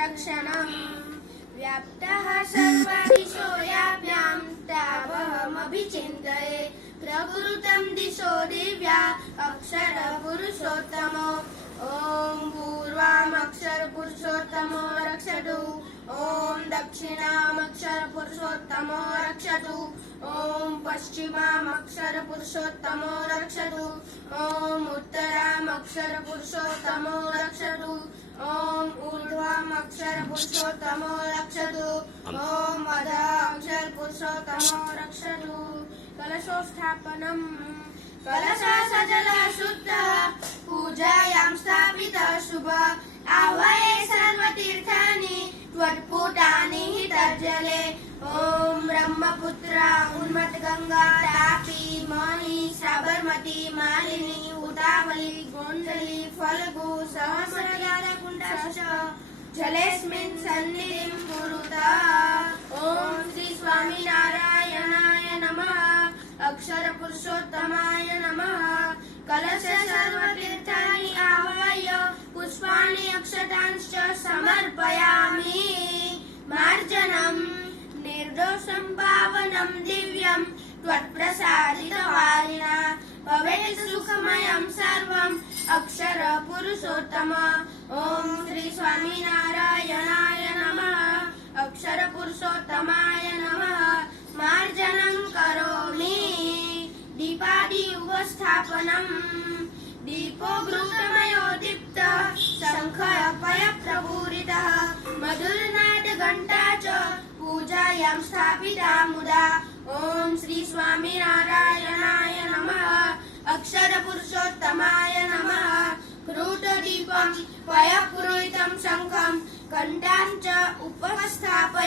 रक्षणम् व्याप्तः सर्वदिशो याभ्यां तावहमभिचिन्तये प्रकृतं दिशो दिव्या अक्षरपुरुषोत्तमो ॐ पूर्वामक्षरपुरुषोत्तमो रक्षतु ॐ दक्षिणामक्षरपुरुषोत्तमो रक्षतु ॐ पश्चिमामक्षरपुरुषोत्तमो रक्षतु ॐ उत्तरामक्षरपुरुषोत्तमो रक्षतु ॐ ऊर्ध्वामक्षरपुरुषोत्तमो रक्षतु ॐ अधोऽक्षरपुरुषोत्तमो रक्षतु कलशोत्थापनम् कलशः सजलः शुद्धः पूजायां स्थापितः शुभः आह्वये सर्वतीर्थानि त्वत्पुटानि हि तज्जले ॐ ब्रह्मपुत्रा उन्मत्तगंगा तापी मणि साबरमती मालिनी उदावली गोंडली फल्गु सहस्रकुण्डश्च जलेऽस्मिन् सन्निधिं कुरुतः ॐ श्री स्वामिनारायणाय नमः अक्षरपुरुषोत्तमाय नमः कलश सर्वतीर्थानि आवाह्य पुष्पाणि अक्षतांश्च समर्पयामि मार्जनं निर्दोषं पावनं दिव्यं त्वत्प्रसादितवारिणा भवेत् सुखमयं सर्वम् अक्षरपुरुषोत्तम ॐ श्री स्वामिनारायणाय नमः अक्षरपुरुषोत्तमाय नमः मार्जनं करोमि दीपादि उपस्थापनम् दीपो घृतमयो दीप्तः शङ्खपयप्रपूरितः मधुरनादघण्टा च पूजायां स्थापिता मुदा ॐ श्री स्वामिनारायणाय नमः अक्षरपुरुषोत्तमाय नमः घृतदीपं पयपुरोहितं शङ्खं घण्टां च उपस्थापय